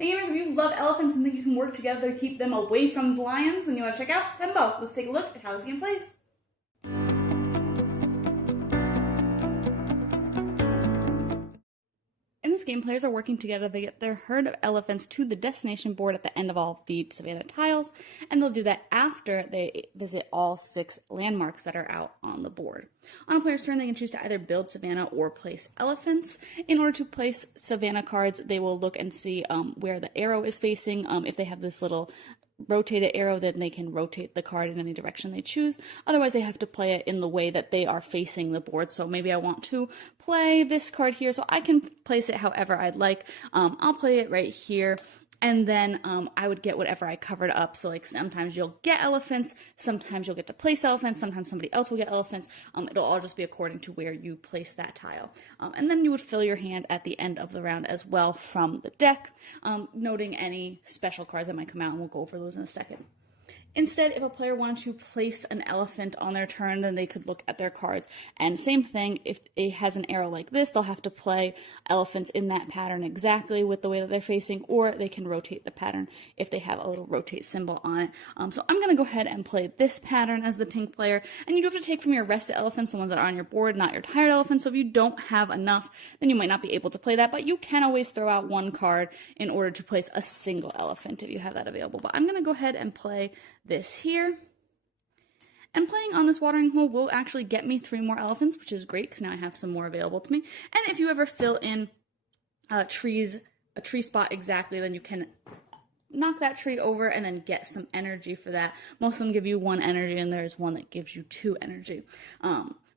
Hey gamers, if you love elephants and think you can work together to keep them away from the lions, then you want to check out Tembo. Let's take a look at how this game plays. In this game, players are working together to get their herd of elephants to the destination board at the end of all the Savanna tiles, and they'll do that after they visit all 6 landmarks that are out on the board. On a player's turn, they can choose to either build Savanna or place elephants. In order to place Savanna cards, they will look and see where the arrow is facing. If they have this little rotated arrow, then they can rotate the card in any direction they choose. Otherwise, they have to play it in the way that they are facing the board. So maybe I want to play this card here, so I can place it however I'd like. I'll play it right here, and then I would get whatever I covered up. So like sometimes you'll get elephants, sometimes you'll get to place elephants, sometimes somebody else will get elephants. It'll all just be according to where you place that tile. And then you would fill your hand at the end of the round as well from the deck, noting any special cards that might come out, and we'll go over those in a second. Instead, if a player wants to place an elephant on their turn, then they could look at their cards. And same thing, if it has an arrow like this, they'll have to play elephants in that pattern exactly with the way that they're facing, or they can rotate the pattern if they have a little rotate symbol on it. So I'm going to go ahead and play this pattern as the pink player. And you do have to take from your rested elephants, the ones that are on your board, not your tired elephants. So if you don't have enough, then you might not be able to play that. But you can always throw out one card in order to place a single elephant if you have that available. But I'm going to go ahead and play this here. And playing on this watering hole will actually get me 3 more elephants, which is great because now I have some more available to me. And if you ever fill in a tree spot exactly, then you can knock that tree over and then get some energy for that. Most of them give you 1 energy, and there's one that gives you 2 energy.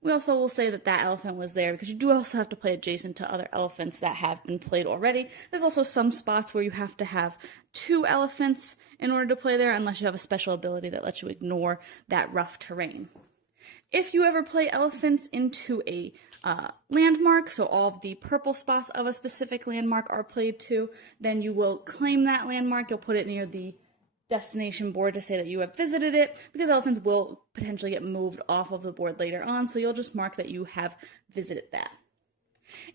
We also will say that that elephant was there because you do also have to play adjacent to other elephants that have been played already. There's also some spots where you have to have 2 elephants in order to play there, unless you have a special ability that lets you ignore that rough terrain. If you ever play elephants into a landmark, so all of the purple spots of a specific landmark are played to, then you will claim that landmark. You'll put it near the destination board to say that you have visited it, because elephants will potentially get moved off of the board later on, so you'll just mark that you have visited that.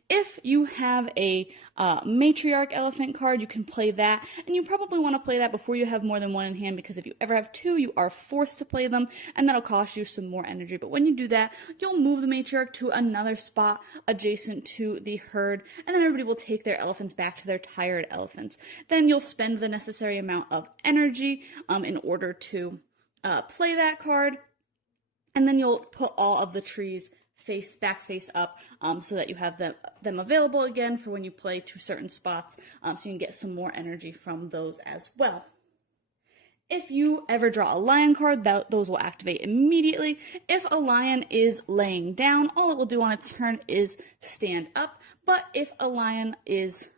If you have a matriarch elephant card, you can play that, and you probably want to play that before you have more than 1 in hand, because if you ever have 2, you are forced to play them, and that'll cost you some more energy. But when you do that, you'll move the matriarch to another spot adjacent to the herd, and then everybody will take their elephants back to their tired elephants. Then you'll spend the necessary amount of energy in order to play that card, and then you'll put all of the trees back face up, so that you have them available again for when you play to certain spots, so you can get some more energy from those as well. If you ever draw a lion card, those will activate immediately. If a lion is laying down, all it will do on its turn is stand up, but if a lion is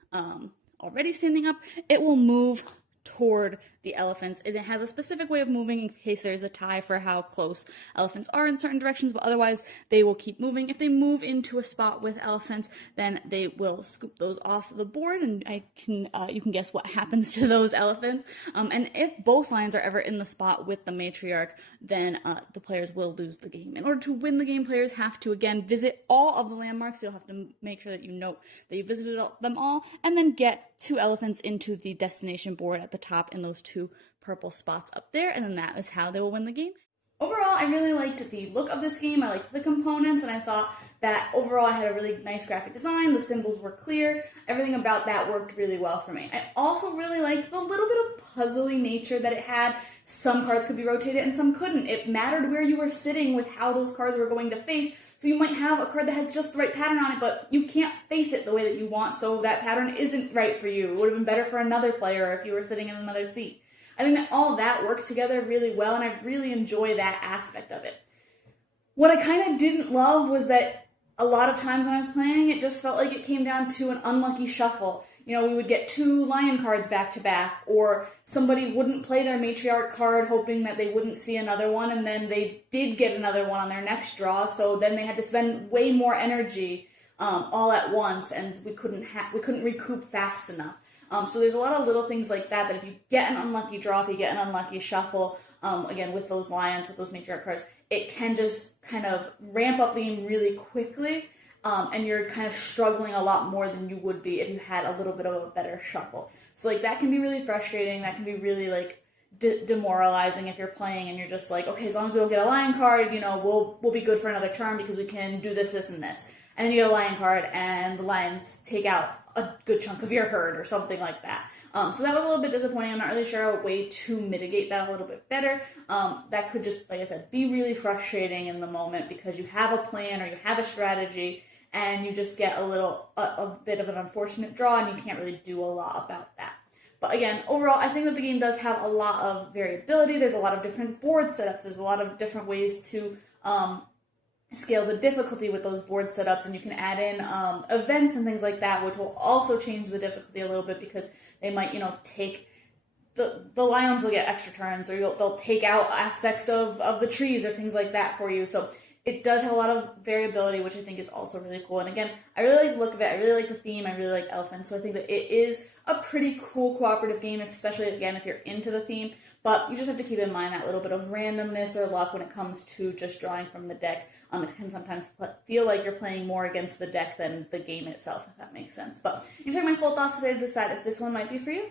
already standing up, it will move toward the elephants. It has a specific way of moving in case there's a tie for how close elephants are in certain directions, but otherwise they will keep moving. If they move into a spot with elephants, then they will scoop those off the board, and you can guess what happens to those elephants. And if both lions are ever in the spot with the matriarch, then the players will lose the game. In order to win the game, players have to again visit all of the landmarks. You'll have to make sure that you note that you visited them all, and then get 2 elephants into the destination board at the top in those 2 purple spots up there, and then that is how they will win the game. Overall, I really liked the look of this game. I liked the components, and I thought that overall I had a really nice graphic design. The symbols were clear. Everything about that worked really well for me. I also really liked the little bit of puzzly nature that it had. Some cards could be rotated and some couldn't. It mattered where you were sitting with how those cards were going to face. So you might have a card that has just the right pattern on it, but you can't face it the way that you want, so that pattern isn't right for you. It would have been better for another player if you were sitting in another seat. I think that all of that works together really well, and I really enjoy that aspect of it. What I kind of didn't love was that a lot of times when I was playing, it just felt like it came down to an unlucky shuffle. You know, we would get 2 lion cards back to back, or somebody wouldn't play their matriarch card hoping that they wouldn't see another one, and then they did get another one on their next draw, so then they had to spend way more energy all at once, and we couldn't recoup fast enough. So there's a lot of little things like that if you get an unlucky draw, if you get an unlucky shuffle, again, with those lions, with those matriarch cards, it can just kind of ramp up the game really quickly, and you're kind of struggling a lot more than you would be if you had a little bit of a better shuffle. So like that can be really frustrating. That can be really like demoralizing if you're playing and you're just like, okay, as long as we don't get a lion card, you know, we'll be good for another turn because we can do this, this, and this. And then you get a lion card and the lions take out a good chunk of your herd or something like that. So that was a little bit disappointing. I'm not really sure a way to mitigate that a little bit better. That could just, like I said, be really frustrating in the moment because you have a plan or you have a strategy and you just get a bit of an unfortunate draw and you can't really do a lot about that. But again, overall, I think that the game does have a lot of variability. There's a lot of different board setups. There's a lot of different ways to scale the difficulty with those board setups, and you can add in events and things like that, which will also change the difficulty a little bit because they might, you know, take the lions will get extra turns, or they'll take out aspects of the trees or things like that for you. So it does have a lot of variability, which I think is also really cool. And again, I really like the look of it. I really like the theme. I really like elephants. So I think that it is a pretty cool cooperative game, especially, again, if you're into the theme. But you just have to keep in mind that little bit of randomness or luck when it comes to just drawing from the deck. It can sometimes feel like you're playing more against the deck than the game itself, if that makes sense. But you can check my full thoughts today to decide if this one might be for you.